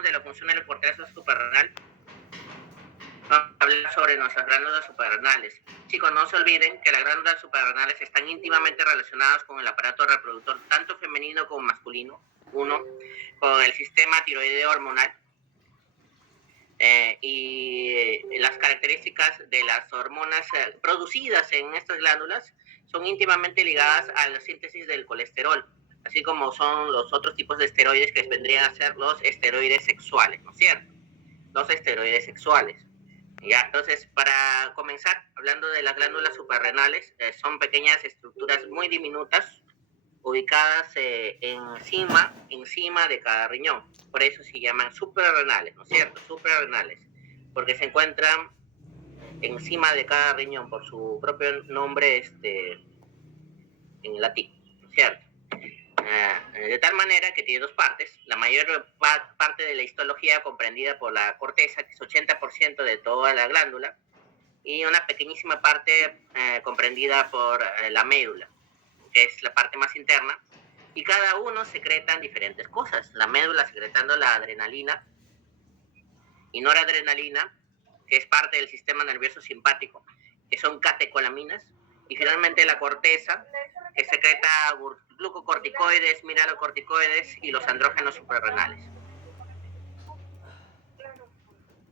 hablamos de la función de la corteza suprarrenal, vamos a hablar sobre nuestras glándulas suprarrenales. Chicos, no se olviden que las glándulas suprarrenales están íntimamente relacionadas con el aparato reproductor, tanto femenino como masculino, con el sistema tiroideo hormonal, y las características de las hormonas producidas en estas glándulas son íntimamente ligadas a la síntesis del colesterol, así como son los otros tipos de esteroides que vendrían a ser los esteroides sexuales, ¿no es cierto? Los esteroides sexuales. Ya, entonces, para comenzar, hablando de las glándulas suprarrenales, son pequeñas estructuras muy diminutas ubicadas encima de cada riñón. Por eso se llaman suprarrenales, ¿no es cierto? Suprarrenales, porque se encuentran encima de cada riñón por su propio nombre en latín, ¿no es cierto? De tal manera que tiene dos partes. La mayor parte de la histología comprendida por la corteza, que es 80% de toda la glándula, y una pequeñísima parte comprendida por la médula, que es la parte más interna, y cada uno secretan diferentes cosas. La médula secretando la adrenalina y noradrenalina, que es parte del sistema nervioso simpático, que son catecolaminas, y finalmente la corteza, que secreta glucocorticoides, mineralocorticoides y los andrógenos suprarrenales.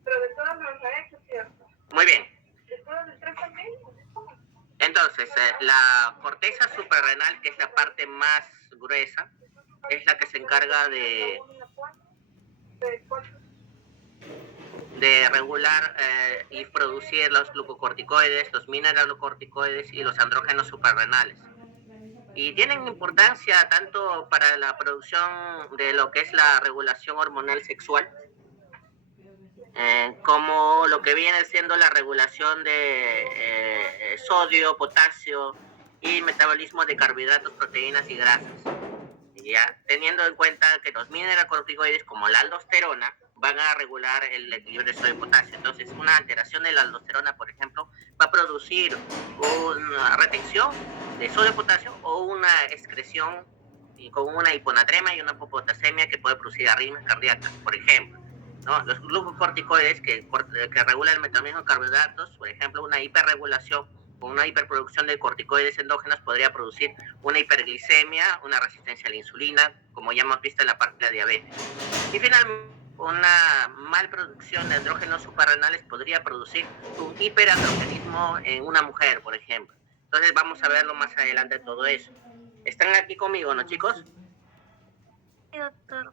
Pero de todas los ha hecho, ¿cierto? Muy bien. ¿De todas el 3 también? Entonces, la corteza suprarrenal, que es la parte más gruesa, es la que se encarga de regular y producir los glucocorticoides, los mineralocorticoides y los andrógenos suprarrenales. Y tienen importancia tanto para la producción de lo que es la regulación hormonal sexual, como lo que viene siendo la regulación de sodio, potasio y metabolismo de carbohidratos, proteínas y grasas. Ya, teniendo en cuenta que los mineralocorticoides como la aldosterona van a regular el equilibrio de sodio y potasio. Entonces, una alteración de la aldosterona, por ejemplo, va a producir una retención de sodio y potasio o una excreción con una hiponatremia y una hipopotasemia que puede producir arritmias cardíacas, por ejemplo, ¿no? Los glucocorticoides que regulan el metabolismo de carbohidratos, por ejemplo, una hiperregulación o una hiperproducción de corticoides endógenos podría producir una hiperglicemia, una resistencia a la insulina, como ya hemos visto en la parte de la diabetes. Y finalmente, una malproducción de andrógenos suprarrenales podría producir un hiperandrogenismo en una mujer, por ejemplo. Entonces vamos a verlo más adelante todo eso. ¿Están aquí conmigo, no, chicos? Sí, doctor.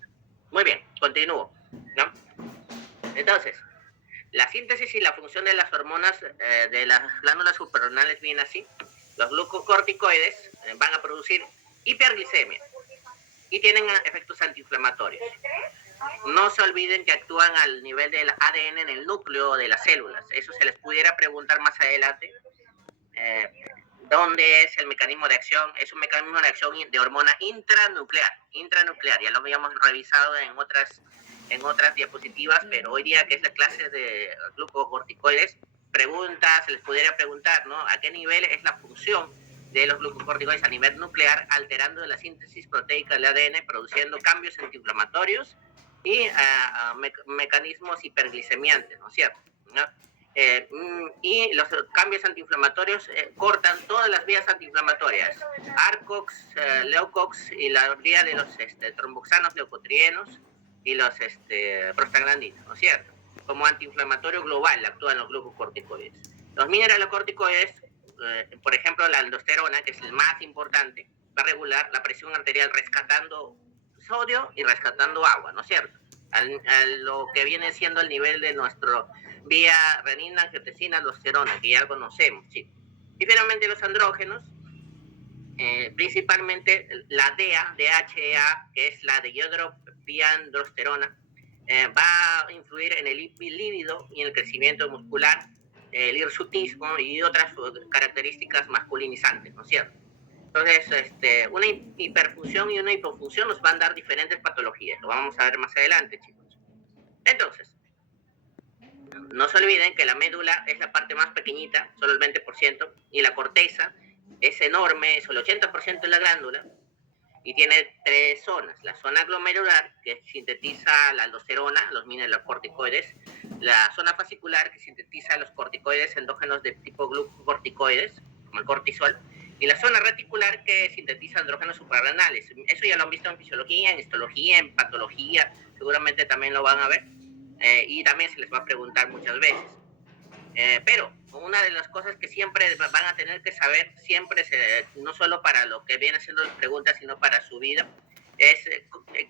Muy bien, continúo, ¿no? Entonces, la síntesis y la función de las hormonas de las glándulas suprarrenales viene así. Los glucocorticoides van a producir hiperglicemia y tienen efectos antiinflamatorios. No se olviden que actúan al nivel del ADN en el núcleo de las células. Eso se les pudiera preguntar más adelante. ¿Dónde es el mecanismo de acción? Es un mecanismo de acción de hormona intranuclear. Ya lo habíamos revisado en otras diapositivas, pero hoy día, que es la clase de glucocorticoides, se les pudiera preguntar, ¿no? ¿A qué nivel es la función de los glucocorticoides a nivel nuclear, alterando la síntesis proteica del ADN, produciendo cambios antiinflamatorios y mecanismos hiperglicemiantes, ¿no es cierto? ¿No? Y los cambios antiinflamatorios cortan todas las vías antiinflamatorias, ARCOX, LEUCOX y la vía de los tromboxanos leucotrienos y los prostaglandinos, ¿no es cierto? Como antiinflamatorio global actúan los glucocorticoides. Los mineralocorticoides, por ejemplo, la aldosterona, que es el más importante, va a regular la presión arterial rescatando sodio y rescatando agua, ¿no es cierto? A lo que viene siendo el nivel de nuestro vía renina, angiotensina, aldosterona, que ya conocemos, chicos. Y finalmente los andrógenos, principalmente la DHEA, que es la dihidropiandrosterona, va a influir en el líbido y en el crecimiento muscular, el hirsutismo y otras características masculinizantes, ¿no es cierto? Entonces, una hiperfunción y una hipofunción nos van a dar diferentes patologías. Lo vamos a ver más adelante, chicos. Entonces, no se olviden que la médula es la parte más pequeñita, solo el 20%, y la corteza es enorme, es el 80% de la glándula, y tiene tres zonas. La zona glomerular, que sintetiza la aldosterona, los mineralocorticoides. La zona fascicular, que sintetiza los corticoides endógenos de tipo glucocorticoides, como el cortisol. Y la zona reticular, que sintetiza andrógenos suprarrenales. Eso ya lo han visto en fisiología, en histología, en patología. Seguramente también lo van a ver. Y también se les va a preguntar muchas veces. Pero una de las cosas que siempre van a tener que saber, siempre, no solo para lo que viene siendo las preguntas, sino para su vida, es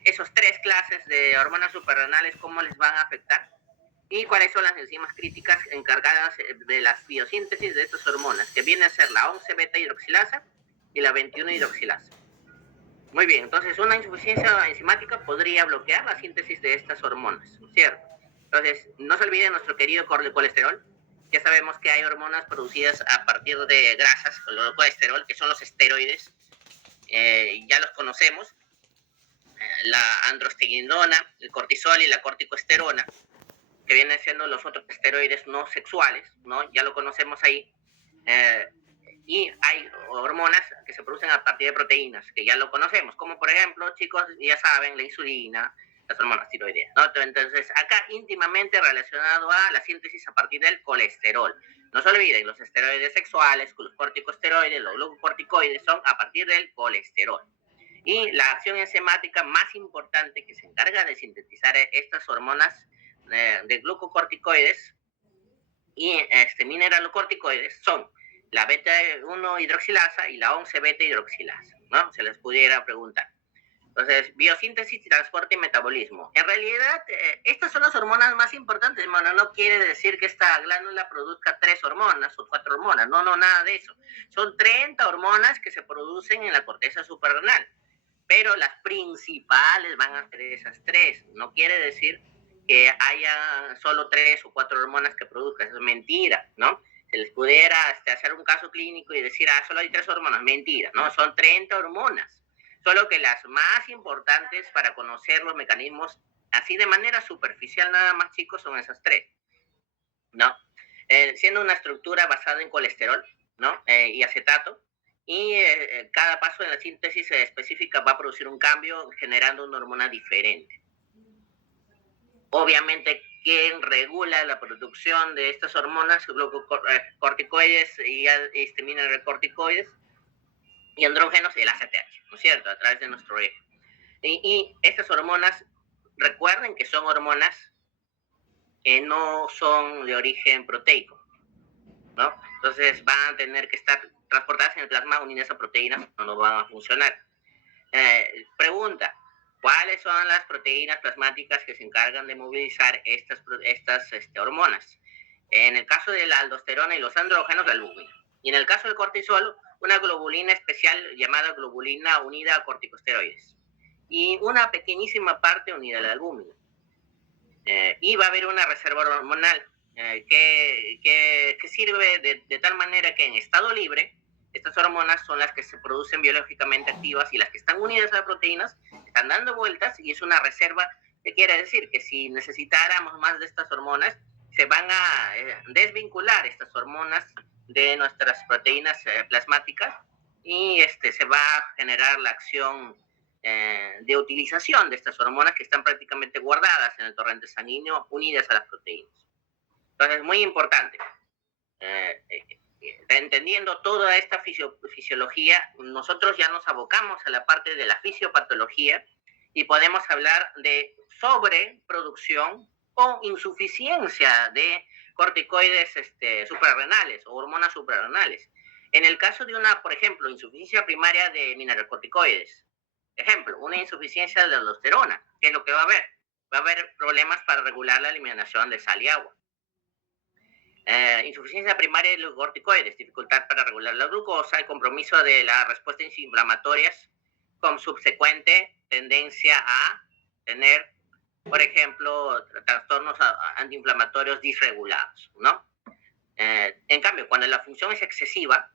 esos tres clases de hormonas suprarrenales, cómo les van a afectar y cuáles son las enzimas críticas encargadas de la biosíntesis de estas hormonas, que viene a ser la 11-beta hidroxilasa y la 21 hidroxilasa. Muy bien, entonces una insuficiencia enzimática podría bloquear la síntesis de estas hormonas, ¿cierto? Entonces, no se olviden nuestro querido colesterol. Ya sabemos que hay hormonas producidas a partir de grasas, el colesterol, que son los esteroides. Ya los conocemos. La androstenediona, el cortisol y la corticosterona, que vienen siendo los otros esteroides no sexuales, ¿no? Ya lo conocemos ahí. Y hay hormonas que se producen a partir de proteínas, que ya lo conocemos, como por ejemplo, chicos, ya saben, la insulina, las hormonas tiroideas, ¿no? Entonces, acá íntimamente relacionado a la síntesis a partir del colesterol. No se olviden, los esteroides sexuales, los corticosteroides, los glucocorticoides son a partir del colesterol. Y la acción enzimática más importante que se encarga de sintetizar estas hormonas de glucocorticoides y mineralocorticoides son la beta-1 hidroxilasa y la 11-beta hidroxilasa, ¿no? Se les pudiera preguntar. Entonces, biosíntesis, transporte y metabolismo. En realidad, estas son las hormonas más importantes. Bueno, no quiere decir que esta glándula produzca 3 hormonas o 4 hormonas. No, nada de eso. Son 30 hormonas que se producen en la corteza suprarrenal. Pero las principales van a ser esas 3. No quiere decir que haya solo 3 o 4 hormonas que produzcan. Eso es mentira, ¿no? Se les pudiera hacer un caso clínico y decir, solo hay 3 hormonas. Mentira, ¿no? Son 30 hormonas. Solo que las más importantes para conocer los mecanismos, así de manera superficial nada más, chicos, son esas 3, ¿no? Siendo una estructura basada en colesterol, ¿no? Y acetato, y cada paso en la síntesis específica va a producir un cambio generando una hormona diferente. Obviamente, ¿quién regula la producción de estas hormonas? Glucocorticoides y mineralocorticoides y andrógenos, el ACTH, ¿no es cierto? A través de nuestro eje. Y estas hormonas, recuerden que son hormonas que no son de origen proteico, ¿no? Entonces van a tener que estar transportadas en el plasma unidas a proteínas, no van a funcionar. Pregunta, ¿cuáles son las proteínas plasmáticas que se encargan de movilizar estas hormonas? En el caso de la aldosterona y los andrógenos, la albúmina. Y en el caso del cortisol, una globulina especial llamada globulina unida a corticosteroides. Y una pequeñísima parte unida a la albúmina. Y va a haber una reserva hormonal que sirve de tal manera que en estado libre, estas hormonas son las que se producen biológicamente activas y las que están unidas a las proteínas están dando vueltas y es una reserva que quiere decir que si necesitáramos más de estas hormonas, se van a desvincular estas hormonas de nuestras proteínas plasmáticas y se va a generar la acción de utilización de estas hormonas que están prácticamente guardadas en el torrente sanguíneo unidas a las proteínas. Entonces, muy importante. Entendiendo toda esta fisiología, nosotros ya nos abocamos a la parte de la fisiopatología y podemos hablar de sobreproducción o insuficiencia de corticoides suprarrenales o hormonas suprarrenales. En el caso de una, por ejemplo, insuficiencia primaria de mineralocorticoides, ejemplo, una insuficiencia de aldosterona, ¿qué es lo que va a haber? Va a haber problemas para regular la eliminación de sal y agua. Insuficiencia primaria de glucocorticoides, dificultad para regular la glucosa, el compromiso de las respuestas inflamatorias con subsecuente tendencia a tener, por ejemplo, trastornos antiinflamatorios disregulados, ¿no? En cambio, cuando la función es excesiva,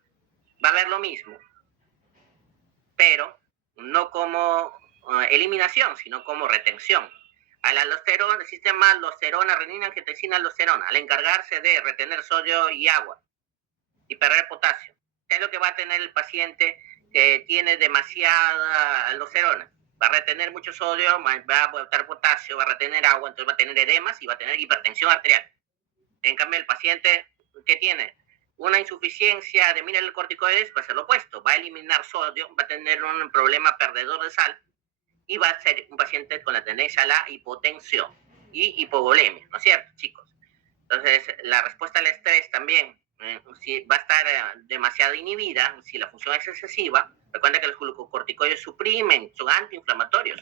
va a haber lo mismo, pero no como eliminación, sino como retención. Al aldosterona, el sistema aldosterona, renina, angiotensina, aldosterona, al encargarse de retener sodio y agua y perder potasio, ¿qué es lo que va a tener el paciente que tiene demasiada aldosterona. Va a retener mucho sodio, va a botar potasio, va a retener agua, entonces va a tener edemas y va a tener hipertensión arterial. En cambio, el paciente que tiene una insuficiencia de mineralocorticoides va a ser lo opuesto, va a eliminar sodio, va a tener un problema perdedor de sal y va a ser un paciente con la tendencia a la hipotensión y hipovolemia, ¿no es cierto, chicos? Entonces, la respuesta al estrés también, si va a estar demasiado inhibida, si la función es excesiva, recuerda que los glucocorticoides suprimen, son antiinflamatorios.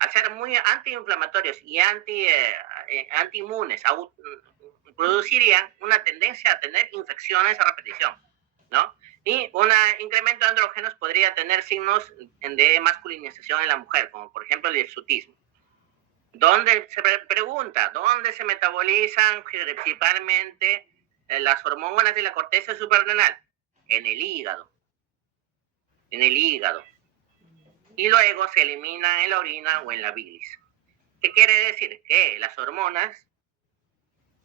Al ser muy antiinflamatorios y antiinmunes, producirían una tendencia a tener infecciones a repetición, ¿no? Y un incremento de andrógenos podría tener signos de masculinización en la mujer, como por ejemplo el hirsutismo. ¿Dónde se pregunta? ¿Dónde se metabolizan principalmente las hormonas de la corteza suprarrenal? En el hígado. En el hígado. Y luego se eliminan en la orina o en la bilis. ¿Qué quiere decir? Que las hormonas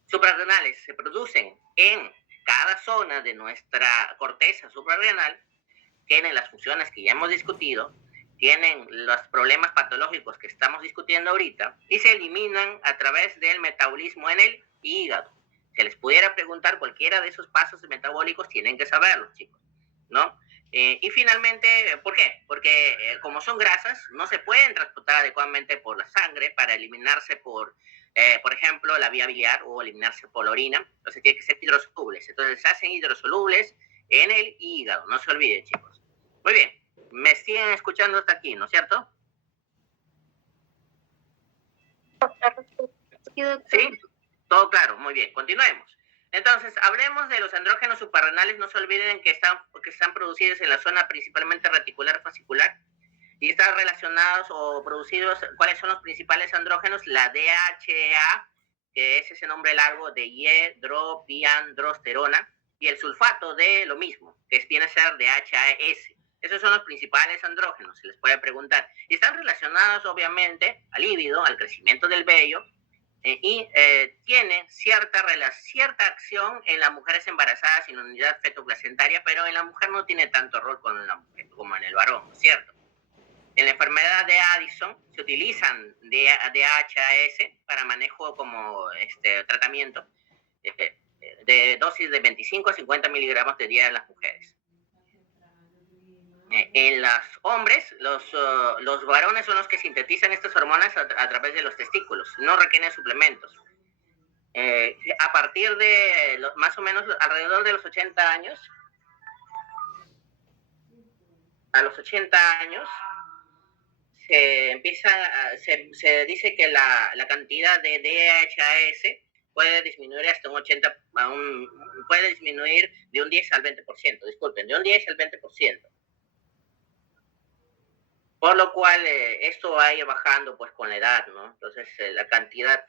suprarrenales se producen en cada zona de nuestra corteza suprarrenal, tienen las funciones que ya hemos discutido, tienen los problemas patológicos que estamos discutiendo ahorita y se eliminan a través del metabolismo en el hígado. Si les pudiera preguntar cualquiera de esos pasos metabólicos, tienen que saberlo, chicos, ¿no? Y finalmente, ¿por qué? Porque como son grasas, no se pueden transportar adecuadamente por la sangre para eliminarse por ejemplo, la vía biliar o eliminarse por la orina. Entonces tiene que ser hidrosolubles. Entonces se hacen hidrosolubles en el hígado. No se olviden, chicos. Muy bien. Me siguen escuchando hasta aquí, ¿no es cierto? Sí, todo claro. Muy bien. Continuemos. Entonces, hablemos de los andrógenos suprarrenales. No se olviden que están producidos en la zona principalmente reticular fascicular y están relacionados o producidos. ¿Cuáles son los principales andrógenos? La DHEA, que es ese nombre largo de dihidropiandrosterona, y el sulfato de lo mismo, que viene a ser DHAS. Esos son los principales andrógenos, se les puede preguntar. Y están relacionados, obviamente, al líbido, al crecimiento del vello, y tiene cierta acción en las mujeres embarazadas sin unidad fetoplacentaria, pero en la mujer no tiene tanto rol como en el varón, ¿cierto? En la enfermedad de Addison se utilizan DHAS para manejo como tratamiento de dosis de 25 a 50 miligramos de día en las mujeres. En los hombres, los varones son los que sintetizan estas hormonas a través de los testículos, no requieren suplementos. A partir de más o menos alrededor de los 80 años, se dice que la cantidad de DHAS puede disminuir hasta puede disminuir de un 10 al 20%, disculpen, de un 10 al 20%. Por lo cual esto va a ir bajando pues con la edad, ¿no? Entonces la cantidad,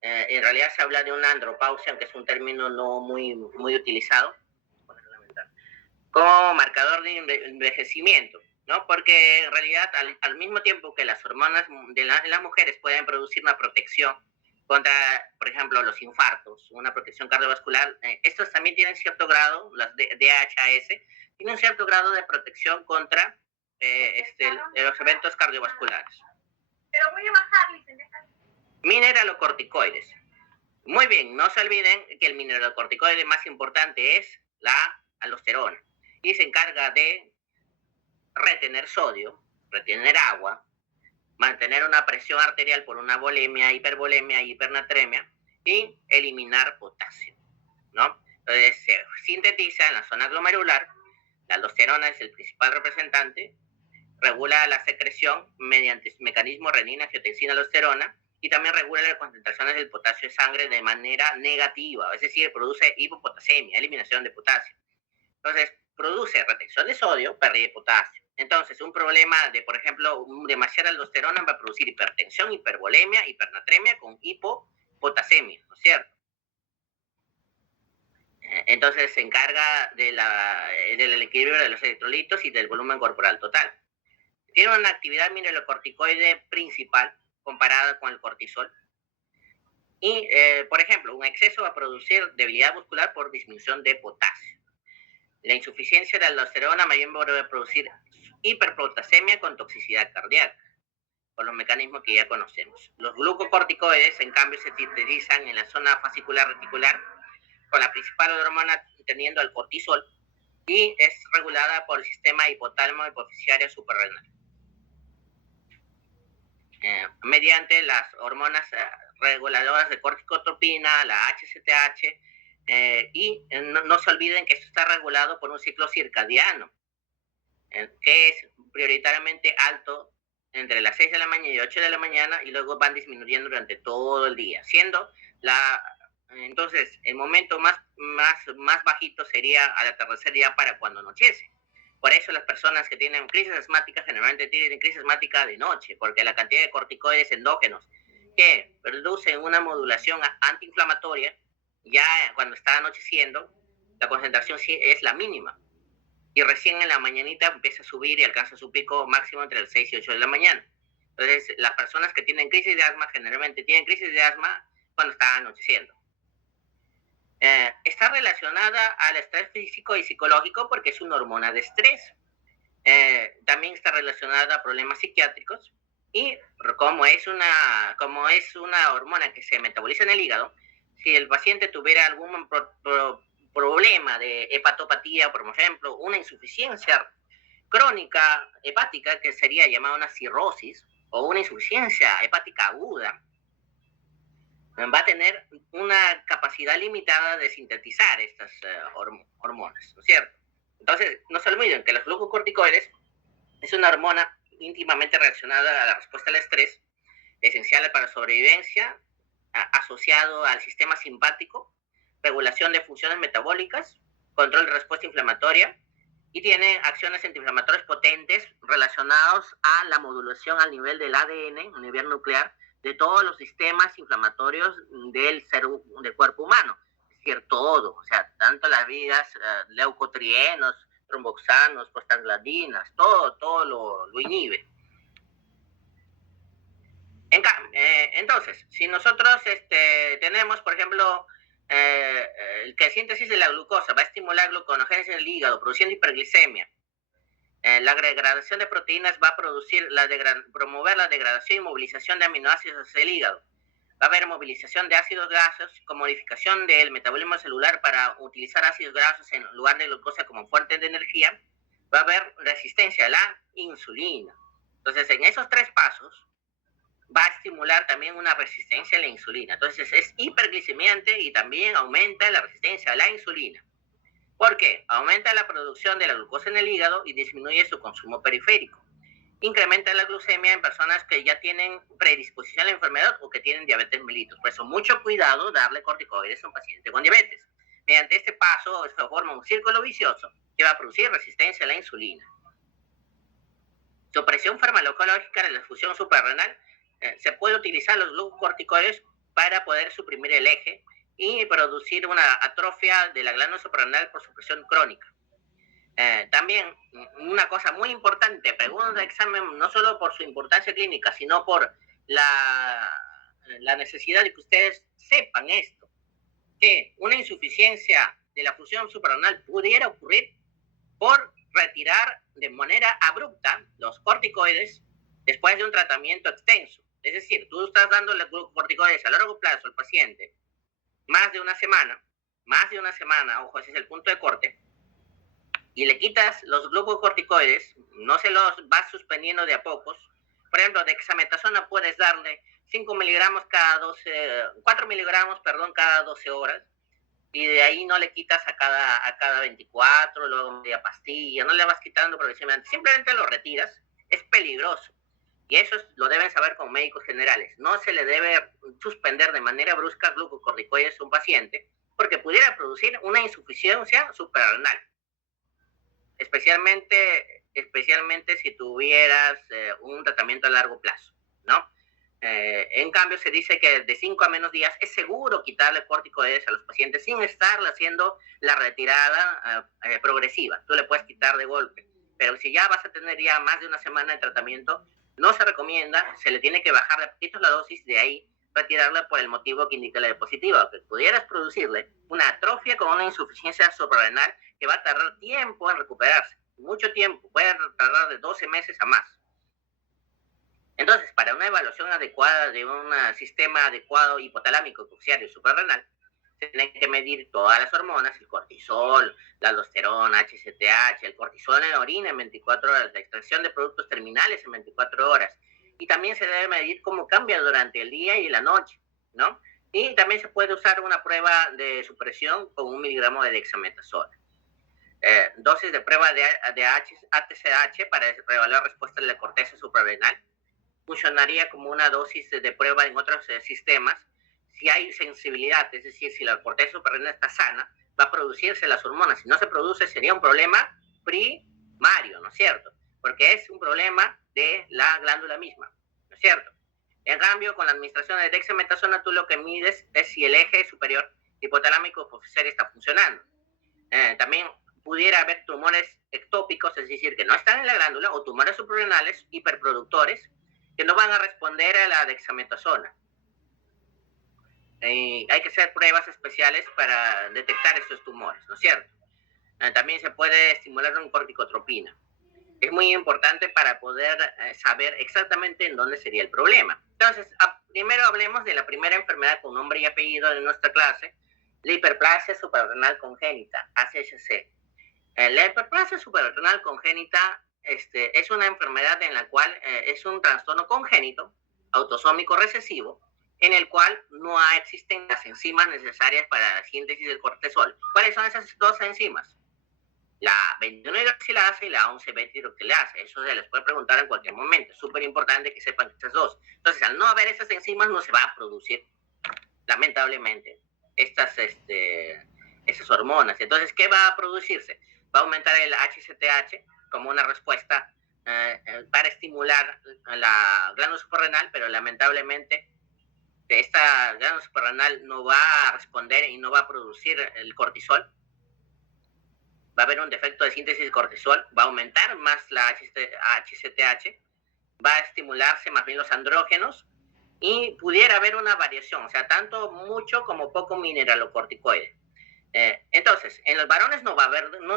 en realidad se habla de una andropausia, aunque es un término no muy utilizado, como marcador de envejecimiento, ¿no? Porque en realidad al mismo tiempo que las hormonas de las mujeres pueden producir una protección contra, por ejemplo, los infartos, una protección cardiovascular, estos también tienen cierto grado, las DHAS, tienen un cierto grado de protección contra los eventos cardiovasculares. Pero voy a bajar, Mineralocorticoides. Muy bien, no se olviden que el mineralocorticoide más importante es la aldosterona y se encarga de retener sodio, retener agua, mantener una presión arterial por una volemia, hipervolemia, hipernatremia y eliminar potasio, ¿no? Entonces se sintetiza en la zona glomerular, la aldosterona es el principal representante, regula la secreción mediante mecanismo renina-angiotensina-aldosterona y también regula las concentraciones del potasio de sangre de manera negativa, es decir, produce hipopotasemia, eliminación de potasio. Entonces, produce retención de sodio, pérdida de potasio. Entonces, un problema de, por ejemplo, demasiada aldosterona va a producir hipertensión, hipervolemia, hipernatremia con hipopotasemia, ¿no es cierto? Entonces, se encarga del equilibrio de los electrolitos y del volumen corporal total. Tiene una actividad mineralocorticoide principal comparada con el cortisol. Y, por ejemplo, un exceso va a producir debilidad muscular por disminución de potasio. La insuficiencia de aldosterona más bien puede producir hiperpotasemia con toxicidad cardíaca, por los mecanismos que ya conocemos. Los glucocorticoides, en cambio, se sintetizan en la zona fascicular reticular, con la principal hormona teniendo el cortisol, y es regulada por el sistema hipotálamo hipofisiario suprarrenal. Mediante las hormonas reguladoras de corticotropina, la HCTH, y no se olviden que esto está regulado por un ciclo circadiano, que es prioritariamente alto entre las 6 de la mañana y 8 de la mañana, y luego van disminuyendo durante todo el día, siendo entonces el momento más bajito sería al atardecer, ya para cuando anochece. Por eso las personas que tienen crisis asmáticas generalmente tienen crisis asmática de noche, porque la cantidad de corticoides endógenos que producen una modulación antiinflamatoria, ya cuando está anocheciendo, la concentración es la mínima. Y recién en la mañanita empieza a subir y alcanza su pico máximo entre las 6 y 8 de la mañana. Entonces, las personas que tienen crisis de asma generalmente tienen crisis de asma cuando está anocheciendo. Está relacionada al estrés físico y psicológico porque es una hormona de estrés. También está relacionada a problemas psiquiátricos, y como es una hormona que se metaboliza en el hígado, si el paciente tuviera algún problema de hepatopatía, por ejemplo, una insuficiencia crónica hepática, que sería llamada una cirrosis, o una insuficiencia hepática aguda, va a tener una capacidad limitada de sintetizar estas hormonas, ¿no es cierto? Entonces, no se olviden que los glucocorticoides es una hormona íntimamente relacionada a la respuesta al estrés, esencial para la sobrevivencia, asociado al sistema simpático, regulación de funciones metabólicas, control de respuesta inflamatoria, y tiene acciones antiinflamatorias potentes relacionados a la modulación al nivel del ADN, a nivel nuclear, de todos los sistemas inflamatorios del cuerpo humano. Es decir, todo, o sea, tanto las vías leucotrienos, tromboxanos, prostaglandinas, todo lo inhibe. Entonces, si nosotros tenemos, por ejemplo, que la síntesis de la glucosa va a estimular gluconogénesis en el hígado, produciendo hiperglicemia. La degradación de proteínas va a promover la degradación y movilización de aminoácidos hacia el hígado. Va a haber movilización de ácidos grasos con modificación del metabolismo celular para utilizar ácidos grasos en lugar de glucosa como fuente de energía. Va a haber resistencia a la insulina. Entonces, en esos tres pasos va a estimular también una resistencia a la insulina. Entonces, es hiperglicemiante y también aumenta la resistencia a la insulina. ¿Por qué? Aumenta la producción de la glucosa en el hígado y disminuye su consumo periférico. Incrementa la glucemia en personas que ya tienen predisposición a la enfermedad o que tienen diabetes mellitus. Por eso, mucho cuidado darle corticoides a un paciente con diabetes. Mediante este paso, esto forma un círculo vicioso que va a producir resistencia a la insulina. Supresión farmacológica de la difusión suprarrenal. Se puede utilizar los glucocorticoides para poder suprimir el eje y producir una atrofia de la glándula suprarrenal por supresión crónica. También, una cosa muy importante, pregunta de examen, no solo por su importancia clínica, sino por la necesidad de que ustedes sepan esto, que una insuficiencia de la función suprarrenal pudiera ocurrir por retirar de manera abrupta los corticoides después de un tratamiento extenso. Es decir, tú estás dándole corticoides a largo plazo al paciente más de una semana, ojo, ese es el punto de corte, y le quitas los glucocorticoides, no se los vas suspendiendo de a pocos. Por ejemplo, dexametasona puedes darle 4 miligramos cada 12 horas, y de ahí no le quitas a cada 24, luego media pastilla, no le vas quitando progresivamente, simplemente lo retiras. Es peligroso, y eso lo deben saber como médicos generales. No se le debe suspender de manera brusca glucocorticoides a un paciente, porque pudiera producir una insuficiencia suprarrenal, especialmente si tuvieras un tratamiento a largo plazo, ¿no? En cambio, se dice que de 5 a menos días es seguro quitarle corticoides a los pacientes sin estar haciendo la retirada progresiva. Tú le puedes quitar de golpe, pero si ya vas a tener ya más de una semana de tratamiento, no se recomienda, se le tiene que bajar de a poquitos la dosis, de ahí retirarla por el motivo que indica la diapositiva, que pudieras producirle una atrofia con una insuficiencia suprarrenal que va a tardar tiempo en recuperarse, mucho tiempo, puede tardar de 12 meses a más. Entonces, para una evaluación adecuada de un sistema adecuado hipotalámico, coxiario y suprarrenal, se tienen que medir todas las hormonas, el cortisol, la aldosterona, HCTH, el cortisol en la orina en 24 horas, la extracción de productos terminales en 24 horas. Y también se debe medir cómo cambia durante el día y la noche, ¿no? Y también se puede usar una prueba de supresión con 1 miligramo de dexametasona. Dosis de prueba de ATCH para evaluar respuesta de la corteza suprarrenal. Funcionaría como una dosis de prueba en otros sistemas. Si hay sensibilidad, es decir, si la corteza suprarrenal está sana, va a producirse las hormonas. Si no se produce, sería un problema primario, ¿no es cierto? Porque es un problema de la glándula misma, ¿no es cierto? En cambio, con la administración de dexametasona, tú lo que mides es si el eje superior hipotalámico hipofisario está funcionando. También pudiera haber tumores ectópicos, es decir, que no están en la glándula, o tumores suprarrenales hiperproductores que no van a responder a la dexametasona. Hay que hacer pruebas especiales para detectar estos tumores, ¿no es cierto? También se puede estimular con corticotropina. Es muy importante para poder saber exactamente en dónde sería el problema. Entonces, primero hablemos de la primera enfermedad con nombre y apellido de nuestra clase, la hiperplasia suprarrenal congénita, ACHC. La hiperplasia suprarrenal congénita es una enfermedad en la cual es un trastorno congénito, autosómico recesivo, en el cual no existen las enzimas necesarias para la síntesis del cortisol. ¿Cuáles son esas dos enzimas? La 21-hidroxilasa y la 11-beta-hidroxilasa. Eso se les puede preguntar en cualquier momento. Es súper importante que sepan estas dos. Entonces, al no haber esas enzimas, no se va a producir, lamentablemente, esas hormonas. Entonces, ¿qué va a producirse? Va a aumentar el HCTH como una respuesta para estimular la glándula suprarrenal, pero lamentablemente esta glándula suprarrenal no va a responder y no va a producir el cortisol. Va a haber un defecto de síntesis de cortisol, va a aumentar más la HCTH, va a estimularse más bien los andrógenos y pudiera haber una variación, o sea, tanto mucho como poco mineralocorticoide. Entonces, en los varones no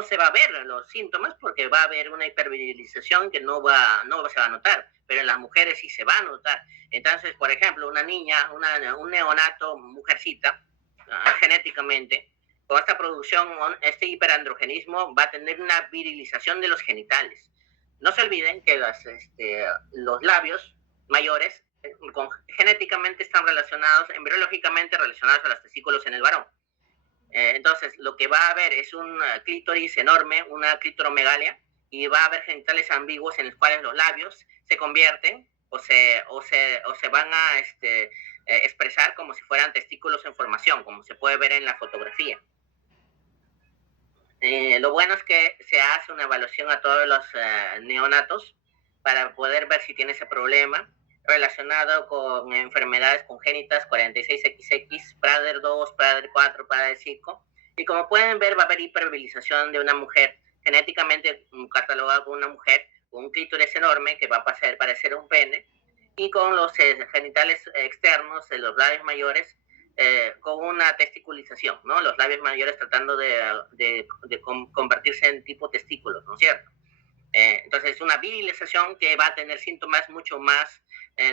se va a ver los síntomas porque va a haber una hipervirilización que no se va a notar, pero en las mujeres sí se va a notar. Entonces, por ejemplo, una niña, un neonato, mujercita, genéticamente, con esta producción, este hiperandrogenismo va a tener una virilización de los genitales. No se olviden que los labios mayores genéticamente están relacionados, embriológicamente relacionados a los testículos en el varón. Entonces, lo que va a haber es un clítoris enorme, una clitoromegalia, y va a haber genitales ambiguos en los cuales los labios se convierten o se van a expresar como si fueran testículos en formación, como se puede ver en la fotografía. Lo bueno es que se hace una evaluación a todos los neonatos para poder ver si tiene ese problema relacionado con enfermedades congénitas 46XX, Prader 2, Prader 4, Prader 5. Y como pueden ver, va a haber hipervirilización de una mujer genéticamente catalogada como una mujer con un clítoris enorme que va a parecer un pene, y con los genitales externos de los labios mayores con una testiculización, ¿no? Los labios mayores tratando de convertirse en tipo testículos, ¿no es cierto? Entonces es una virilización que va a tener síntomas mucho más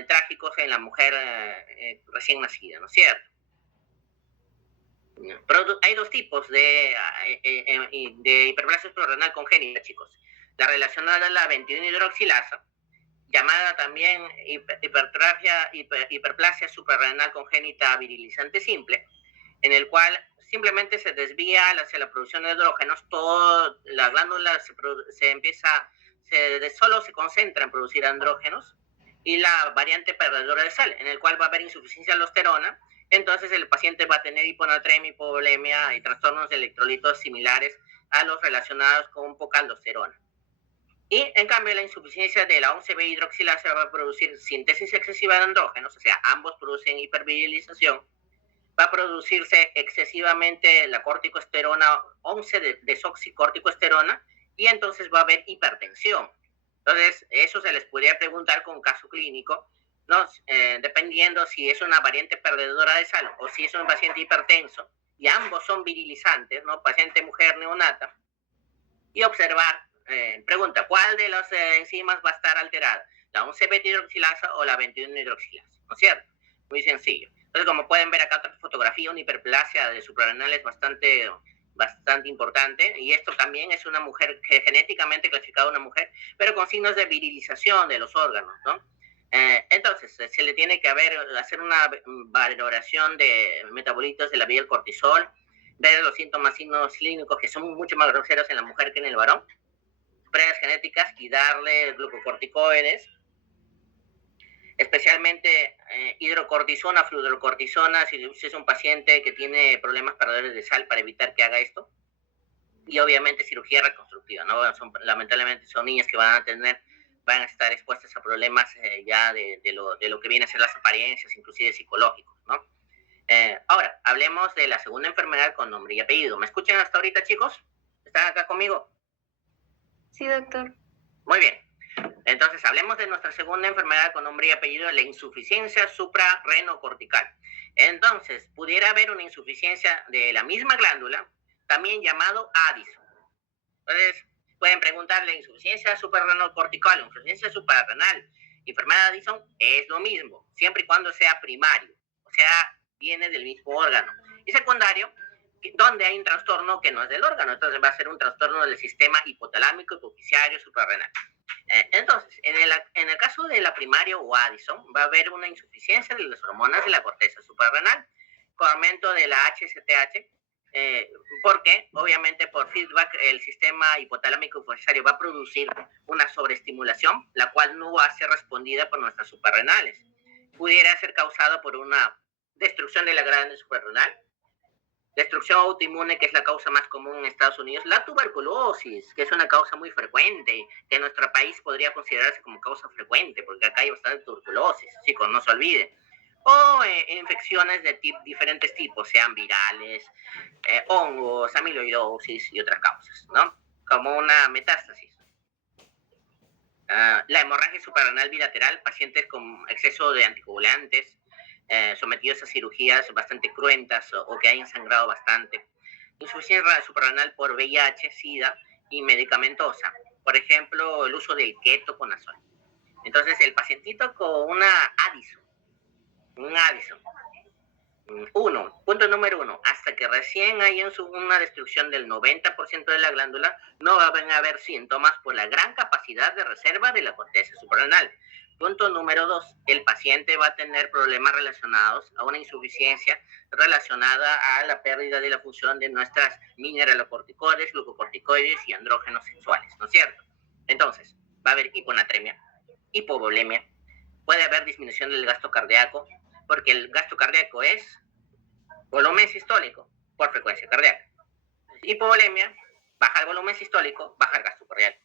trágicos en la mujer recién nacida, ¿no es cierto? Hay dos tipos de hiperplasia suprarrenal congénita, chicos. La relacionada a la 21-hidroxilasa, llamada también hiperplasia suprarrenal congénita virilizante simple, en el cual simplemente se desvía hacia la producción de andrógenos, toda la glándula solo se concentra en producir andrógenos, y la variante perdedora de sal, en el cual va a haber insuficiencia de aldosterona. Entonces el paciente va a tener hiponatremia, hipovolemia y trastornos de electrolitos similares a los relacionados con poca aldosterona. Y en cambio la insuficiencia de la 11-beta-hidroxilasa va a producir síntesis excesiva de andrógenos, o sea, ambos producen hipervirilización. Va a producirse excesivamente la corticosterona, 11-desoxicorticosterona, y entonces va a haber hipertensión. Entonces, eso se les podría preguntar con caso clínico, ¿no? Dependiendo si es una variante perdedora de sal o si es un paciente hipertenso, y ambos son virilizantes, ¿no? Paciente mujer neonata, y observar, pregunta, ¿cuál de las enzimas va a estar alterada? ¿La 11-beta hidroxilasa o la 21 hidroxilasa? ¿No es cierto? Muy sencillo. Entonces, como pueden ver acá otra fotografía, una hiperplasia de suprarrenal es bastante importante, y esto también es una mujer genéticamente clasificada una mujer, pero con signos de virilización de los órganos, ¿no? Entonces, se le tiene que hacer una valoración de metabolitos de la vía del cortisol, ver los síntomas signos clínicos que son mucho más groseros en la mujer que en el varón, pruebas genéticas y darle glucocorticoides, especialmente hidrocortisona, fluorocortisona, si es un paciente que tiene problemas perdedores de sal, para evitar que haga esto. Y obviamente cirugía reconstructiva, ¿no? Lamentablemente son niñas que van a estar expuestas a problemas ya de lo que viene a ser las apariencias, inclusive psicológicos, ¿no? Ahora, hablemos de la segunda enfermedad con nombre y apellido. ¿Me escuchan hasta ahorita, chicos? ¿Están acá conmigo? Sí, doctor. Muy bien. Entonces, hablemos de nuestra segunda enfermedad con nombre y apellido, la insuficiencia suprarrenocortical. Entonces, pudiera haber una insuficiencia de la misma glándula, también llamado Addison. Entonces, pueden preguntarle insuficiencia suprarrenocortical, insuficiencia suprarrenal, enfermedad de Addison, es lo mismo, siempre y cuando sea primario, o sea, viene del mismo órgano. Y secundario, donde hay un trastorno que no es del órgano, entonces va a ser un trastorno del sistema hipotalámico, hipofisiario, suprarrenal. Entonces, en el caso de la primaria o Addison, va a haber una insuficiencia de las hormonas de la corteza suprarrenal, con aumento de la HCTH, porque obviamente por feedback el sistema hipotalámico hipofisiario va a producir una sobreestimulación, la cual no va a ser respondida por nuestras suprarrenales. Pudiera ser causada por una destrucción de la glándula suprarrenal, destrucción autoinmune, que es la causa más común en Estados Unidos, la tuberculosis, que es una causa muy frecuente, que en nuestro país podría considerarse como causa frecuente, porque acá hay bastante tuberculosis, chicos, no se olviden. O infecciones de diferentes tipos, sean virales, hongos, amiloidosis y otras causas, ¿no? Como una metástasis. La hemorragia suprarrenal bilateral, pacientes con exceso de anticoagulantes, sometidos a cirugías bastante cruentas o que hayan sangrado bastante. Insuficiencia suprarrenal por VIH, SIDA y medicamentosa. Por ejemplo, el uso del ketoconazol. Entonces, el pacientito con un Addison, punto número uno, hasta que recién hay una destrucción del 90% de la glándula, no van a haber síntomas por la gran capacidad de reserva de la corteza suprarrenal. Punto número 2, el paciente va a tener problemas relacionados a una insuficiencia relacionada a la pérdida de la función de nuestras mineralocorticoides, glucocorticoides y andrógenos sexuales, ¿no es cierto? Entonces, va a haber hiponatremia, hipovolemia, puede haber disminución del gasto cardíaco, porque el gasto cardíaco es volumen sistólico por frecuencia cardíaca. Hipovolemia, baja el volumen sistólico, baja el gasto cardíaco.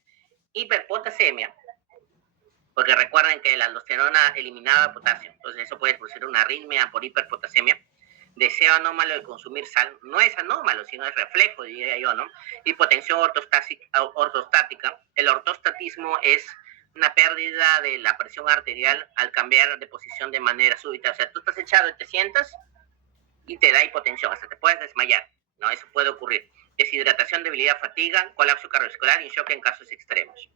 Hiperpotasemia, porque recuerden que la aldosterona eliminaba potasio, entonces eso puede producir una arritmia por hiperpotasemia. Deseo anómalo de consumir sal, no es anómalo, sino es reflejo, diría yo, ¿no? Hipotensión ortostática. El ortostatismo es una pérdida de la presión arterial al cambiar de posición de manera súbita. O sea, tú estás echado y te sientas y te da hipotensión, hasta te puedes desmayar, ¿no? Eso puede ocurrir. Deshidratación, debilidad, fatiga, colapso cardiovascular y shock en casos extremos.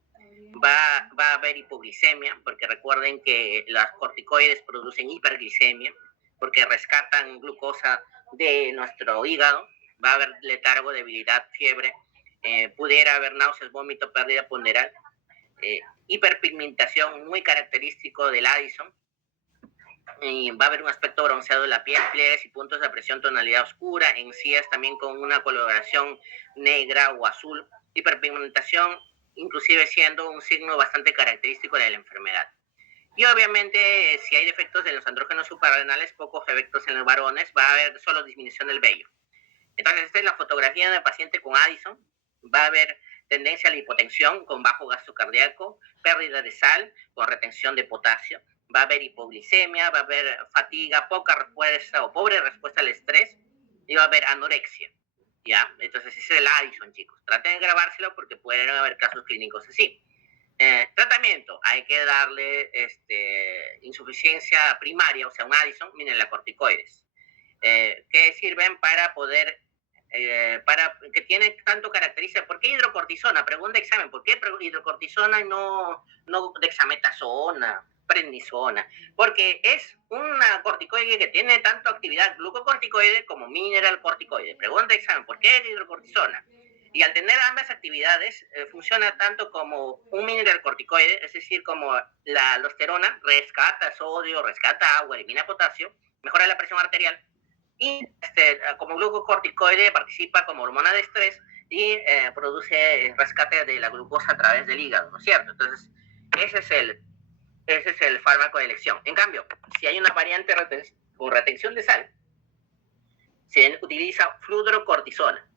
Va a haber hipoglicemia, porque recuerden que las corticoides producen hiperglicemia, porque rescatan glucosa de nuestro hígado. Va a haber letargo, debilidad, fiebre, pudiera haber náuseas, vómito, pérdida ponderal, hiperpigmentación, muy característico del Addison. Va a haber un aspecto bronceado de la piel, pliegues y puntos de presión, tonalidad oscura, encías también con una coloración negra o azul, hiperpigmentación, inclusive siendo un signo bastante característico de la enfermedad. Y obviamente, si hay defectos de los andrógenos suprarrenales, pocos efectos en los varones, va a haber solo disminución del vello. Entonces, esta es la fotografía del paciente con Addison. Va a haber tendencia a la hipotensión con bajo gasto cardíaco, pérdida de sal con retención de potasio. Va a haber hipoglicemia, va a haber fatiga, poca respuesta o pobre respuesta al estrés, y va a haber anorexia. ¿Ya? Entonces, ese es el Addison, chicos. Traten de grabárselo porque pueden haber casos clínicos así. Tratamiento, hay que darle insuficiencia primaria, o sea, un Addison, mineralocorticoides, que sirven para poder, que tiene tanto característica. ¿Por qué hidrocortisona? Pregunta examen, ¿por qué hidrocortisona y no dexametasona, prednisona? Porque es una corticoide que tiene tanto actividad glucocorticoide como mineralocorticoide. Pregunta examen, ¿por qué hidrocortisona? Y al tener ambas actividades, funciona tanto como un mineralocorticoide, es decir, como la aldosterona, rescata sodio, rescata agua, elimina potasio, mejora la presión arterial, y como glucocorticoide participa como hormona de estrés y produce el rescate de la glucosa a través del hígado, ¿no es cierto? Entonces, ese es el fármaco de elección. En cambio, si hay una variante con retención de sal, se utiliza fludrocortisona.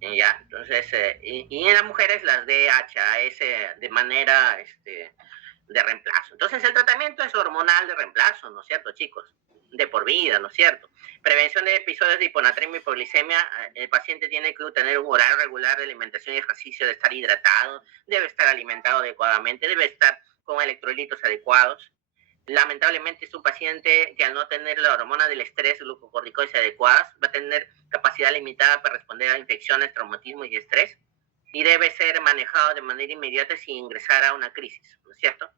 ¿Ya? Entonces, y en las mujeres las DHAS de manera de reemplazo. Entonces, el tratamiento es hormonal de reemplazo, ¿no es cierto, chicos? De por vida, ¿no es cierto? Prevención de episodios de hiponatremia y hipoglicemia. El paciente tiene que tener un horario regular de alimentación y ejercicio, de estar hidratado, debe estar alimentado adecuadamente, debe estar con electrolitos adecuados. Lamentablemente es un paciente que al no tener la hormona del estrés, glucocorticoides adecuadas, va a tener capacidad limitada para responder a infecciones, traumatismo y estrés, y debe ser manejado de manera inmediata sin ingresar a una crisis, ¿no es cierto?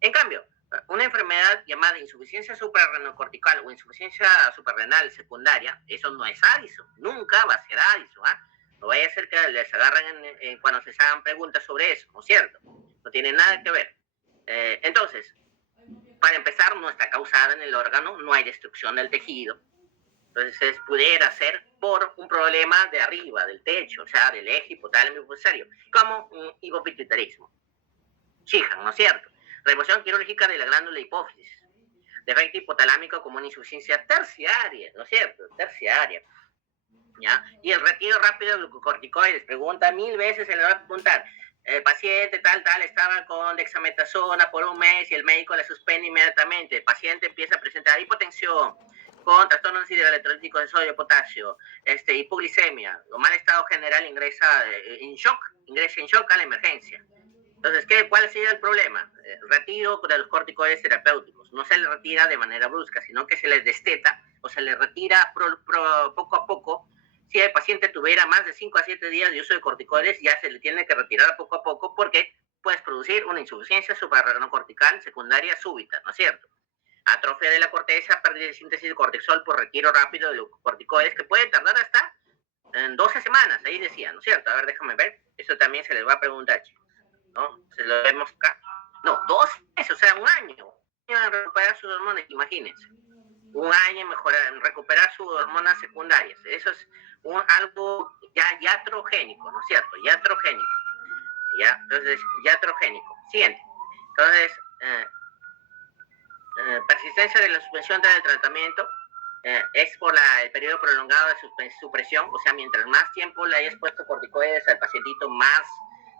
En cambio, una enfermedad llamada insuficiencia suprarrenocortical o insuficiencia suprarrenal secundaria, eso no es Addison, nunca va a ser Addison, ¿ah? No vaya a ser que les agarren cuando se hagan preguntas sobre eso, ¿no es cierto? No tiene nada que ver. Entonces, para empezar, no está causada en el órgano, no hay destrucción del tejido. Entonces, pudiera ser por un problema de arriba, del techo, o sea, del eje hipotálamo hipofisario, como un hipopituitarismo. Sheehan, ¿no es cierto? Remoción quirúrgica de la glándula hipófisis. Defecto hipotalámico como una insuficiencia terciaria, ¿no es cierto? Terciaria. ¿Ya? Y el retiro rápido de glucocorticoides. Pregunta 1000 veces, se le va a preguntar. El paciente tal estaba con dexametasona por un mes y el médico le suspende inmediatamente. El paciente empieza a presentar hipotensión con trastornos hidroelectrolíticos de sodio, potasio, hipoglicemia, o mal estado general, ingresa en shock a la emergencia. Entonces, ¿cuál sería el problema? Retiro de los corticoides terapéuticos. No se le retira de manera brusca, sino que se les desteta o se le retira poco a poco. Si el paciente tuviera más de 5 a 7 días de uso de corticoides, ya se le tiene que retirar poco a poco porque puedes producir una insuficiencia suprarrenocortical secundaria súbita, ¿no es cierto? Atrofia de la corteza, pérdida de síntesis de cortisol por retiro rápido de corticoides, que puede tardar hasta 12 semanas, ahí decía, ¿no es cierto? A ver, déjame ver. Eso también se les va a preguntar, chicos, ¿no? Se lo vemos acá. No, 2 meses, o sea, un año en recuperar sus hormonas, imagínense. Un año en recuperar sus hormonas secundarias. Eso es algo ya iatrogénico, ¿no es cierto? Iatrogénico. ¿Ya? Entonces, iatrogénico. Siguiente. Entonces, persistencia de la suspensión del tratamiento es por el periodo prolongado de supresión, o sea, mientras más tiempo le hayas puesto corticoides al pacientito, más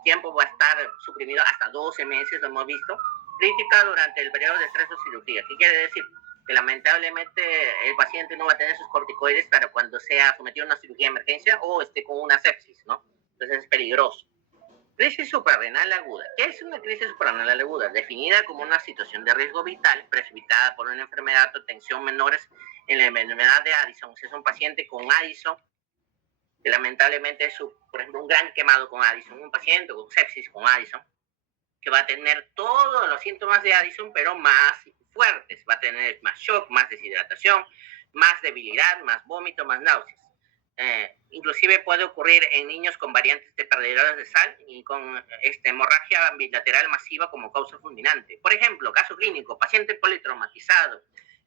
tiempo va a estar suprimido, hasta 12 meses, lo hemos visto. Crítica durante el periodo de estrés o cirugía. ¿Qué quiere decir? Que lamentablemente el paciente no va a tener sus corticoides para cuando sea sometido a una cirugía de emergencia o esté con una sepsis, ¿no? Entonces es peligroso. Crisis suprarrenal aguda. ¿Qué es una crisis suprarrenal aguda? Definida como una situación de riesgo vital precipitada por una enfermedad o tensión menores en la enfermedad de Addison. Si es un paciente con Addison, que lamentablemente es, por ejemplo, un gran quemado con Addison, un paciente con sepsis con Addison, que va a tener todos los síntomas de Addison, pero más fuertes. Va a tener más shock, más deshidratación, más debilidad, más vómito, más náuseas. Inclusive puede ocurrir en niños con variantes de perdedores de sal y con hemorragia bilateral masiva como causa fulminante. Por ejemplo, caso clínico, paciente politraumatizado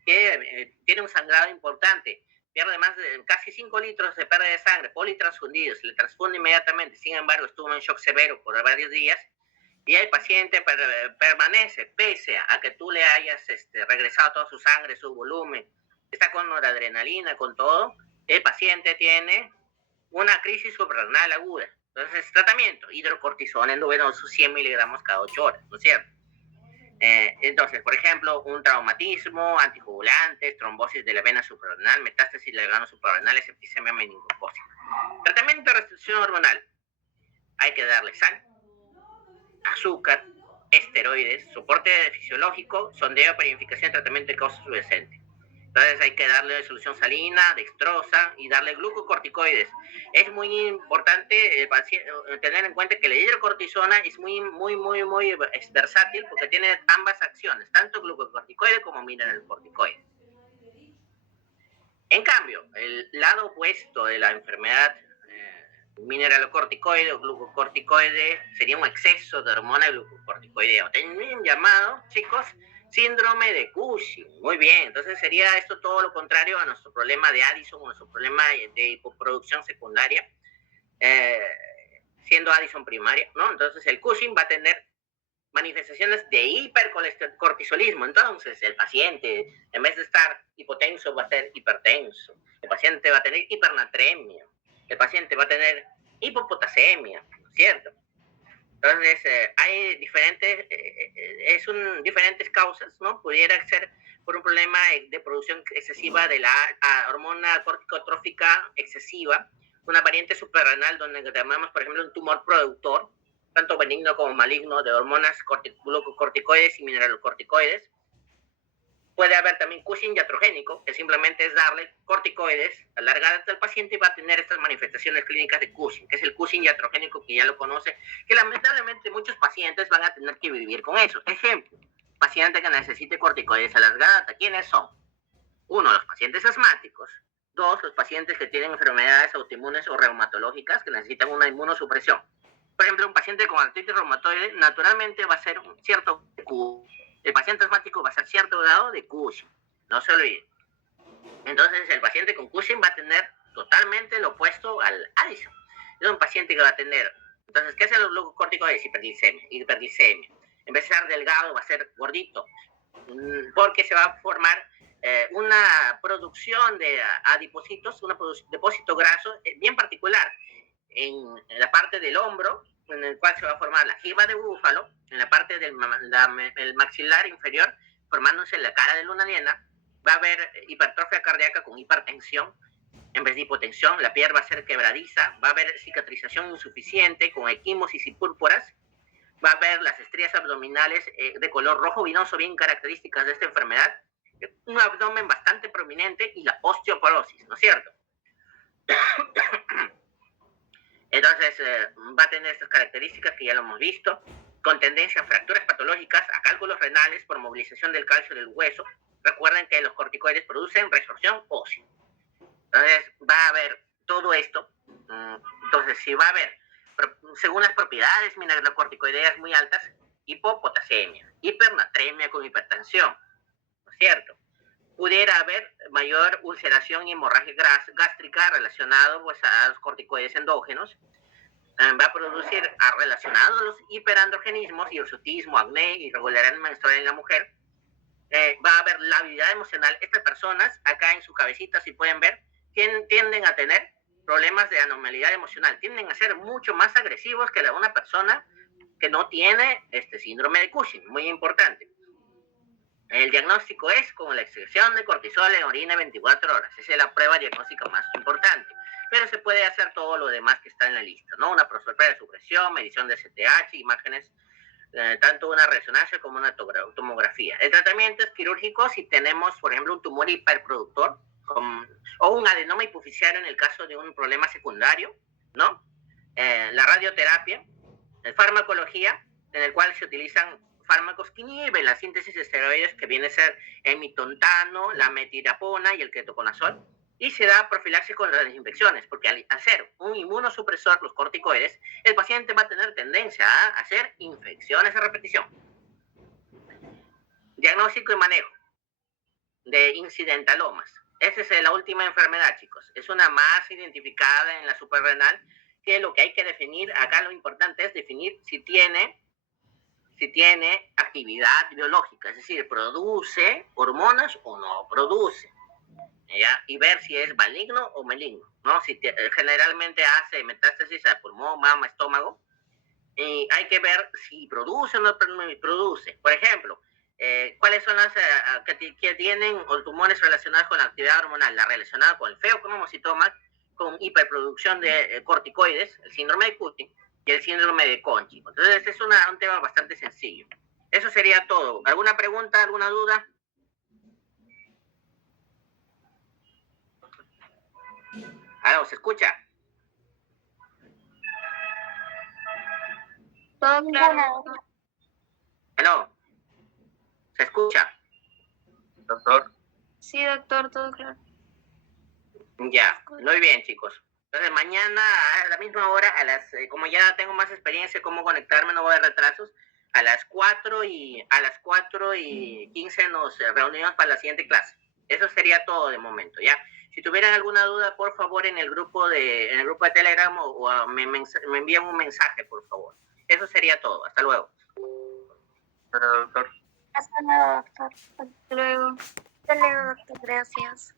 que tiene un sangrado importante, pierde más de casi 5 litros de pérdida de sangre, politransfundido, se le transfunde inmediatamente, sin embargo estuvo en shock severo por varios días y el paciente permanece pese a que tú le hayas regresado toda su sangre, su volumen, está con noradrenalina, con todo. El paciente tiene una crisis suprarrenal aguda. Entonces, tratamiento, hidrocortisona endovenoso, 100 miligramos cada 8 horas, ¿no es cierto? Entonces, por ejemplo, un traumatismo, anticoagulantes, trombosis de la vena suprarrenal, metástasis de la vena suprarrenal, septicemia meningocócica. Tratamiento de restricción hormonal. Hay que darle sal, azúcar, esteroides, soporte fisiológico, sondeo para identificación y tratamiento de causa subyacente. Entonces hay que darle solución salina, dextrosa y darle glucocorticoides. Es muy importante tener en cuenta que la hidrocortisona es muy versátil porque tiene ambas acciones, tanto glucocorticoide como mineralocorticoide. En cambio, el lado opuesto de la enfermedad mineralocorticoide o glucocorticoide sería un exceso de hormona glucocorticoidea. También llamado, chicos, síndrome de Cushing. Muy bien, entonces sería esto todo lo contrario a nuestro problema de Addison, nuestro problema de hipoproducción secundaria, siendo Addison primaria, ¿no? Entonces el Cushing va a tener manifestaciones de hipercortisolismo. Entonces el paciente, en vez de estar hipotenso, va a ser hipertenso. El paciente va a tener hipernatremia. El paciente va a tener hipopotasemia, ¿cierto? Entonces, hay diferentes, diferentes causas, ¿no? Pudiera ser por un problema de producción excesiva de la hormona corticotrófica excesiva, una variante suprarrenal donde llamamos, por ejemplo, un tumor productor, tanto benigno como maligno, de hormonas glucocorticoides y mineralocorticoides. Puede haber también Cushing iatrogénico, que simplemente es darle corticoides a larga edad al paciente y va a tener estas manifestaciones clínicas de Cushing, que es el Cushing iatrogénico que ya lo conoce, que lamentablemente muchos pacientes van a tener que vivir con eso. Ejemplo, paciente que necesite corticoides a larga data. ¿Quiénes son? Uno, los pacientes asmáticos. Dos, los pacientes que tienen enfermedades autoinmunes o reumatológicas que necesitan una inmunosupresión. Por ejemplo, un paciente con artritis reumatoide naturalmente va a ser un cierto el paciente asmático va a ser cierto grado de Cushing, no se olviden. Entonces, el paciente con Cushing va a tener totalmente lo opuesto al Addison. Es un paciente que va a tener, entonces, ¿qué hacen los glucocorticoides? Hiperglicemia. En vez de ser delgado, va a ser gordito, porque se va a formar una producción de adipocitos, un depósito graso bien particular en la parte del hombro, en el cual se va a formar la jiba de búfalo, en la parte del maxilar inferior, formándose la cara de luna llena. Va a haber hipertrofia cardíaca con hipertensión, en vez de hipotensión. La piel va a ser quebradiza, va a haber cicatrización insuficiente con equimosis y púrpuras. Va a haber las estrías abdominales de color rojo vinoso, bien características de esta enfermedad. Un abdomen bastante prominente y la osteoporosis, ¿no es cierto? Entonces, va a tener estas características que ya lo hemos visto, con tendencia a fracturas patológicas, a cálculos renales por movilización del calcio del hueso. Recuerden que los corticoides producen resorción ósea. Entonces, va a haber todo esto. Entonces, si va a haber, según las propiedades mineralocorticoideas muy altas, hipopotasemia, hipernatremia con hipertensión, ¿no es cierto? Pudiera haber mayor ulceración y hemorragia gástrica relacionado pues, a los corticoides endógenos. Va a producir relacionado a los hiperandrogenismos, hirsutismo, acné, irregularidad menstrual en la mujer. Va a haber labilidad emocional. Estas personas, acá en su cabecita, si pueden ver, tienden a tener problemas de anormalidad emocional. Tienden a ser mucho más agresivos que una persona que no tiene este síndrome de Cushing. Muy importante. El diagnóstico es con la excreción de cortisol en orina 24 horas. Esa es la prueba diagnóstica más importante. Pero se puede hacer todo lo demás que está en la lista, ¿no? Una prueba de supresión, medición de CTH, imágenes, tanto una resonancia como una tomografía. El tratamiento es quirúrgico si tenemos, por ejemplo, un tumor hiperproductor o un adenoma hipoficiario en el caso de un problema secundario, ¿no? La radioterapia, la farmacología, en el cual se utilizan fármacos que inhiben la síntesis de esteroides, que viene a ser el mitontano, la metilapona y el ketoconazol, y se da profilaxis contra las infecciones, porque al hacer un inmunosupresor, los corticoides, el paciente va a tener tendencia a hacer infecciones a repetición. Diagnóstico y manejo de incidentalomas. Esa es la última enfermedad, chicos. Es una más identificada en la suprarrenal, que lo que hay que definir, acá lo importante es definir si tiene actividad biológica, es decir, produce hormonas o no produce, ¿ya? Y ver si es maligno o maligno, ¿no? Generalmente hace metástasis a pulmón, mama, estómago, y hay que ver si produce o no produce. Por ejemplo, ¿cuáles son las que tienen tumores relacionados con la actividad hormonal? La relacionada con el feocromocitoma, con hiperproducción de corticoides, el síndrome de Cushing, y el síndrome de Conchi. Entonces es un tema bastante sencillo. Eso sería todo. ¿Alguna pregunta, alguna duda? ¿Aló, se escucha? Todo claro. ¿Aló? ¿Se escucha? Doctor. Sí, doctor, todo claro. Ya, muy bien, chicos. Entonces mañana a la misma hora, como ya tengo más experiencia cómo conectarme, no voy a haber retrasos, a las 4:15 nos reunimos para la siguiente clase. Eso sería todo de momento, ¿ya? Si tuvieran alguna duda, por favor, en el grupo de Telegram me envían un mensaje, por favor. Eso sería todo. Hasta luego. Hasta luego, doctor. Hasta luego, doctor. Gracias.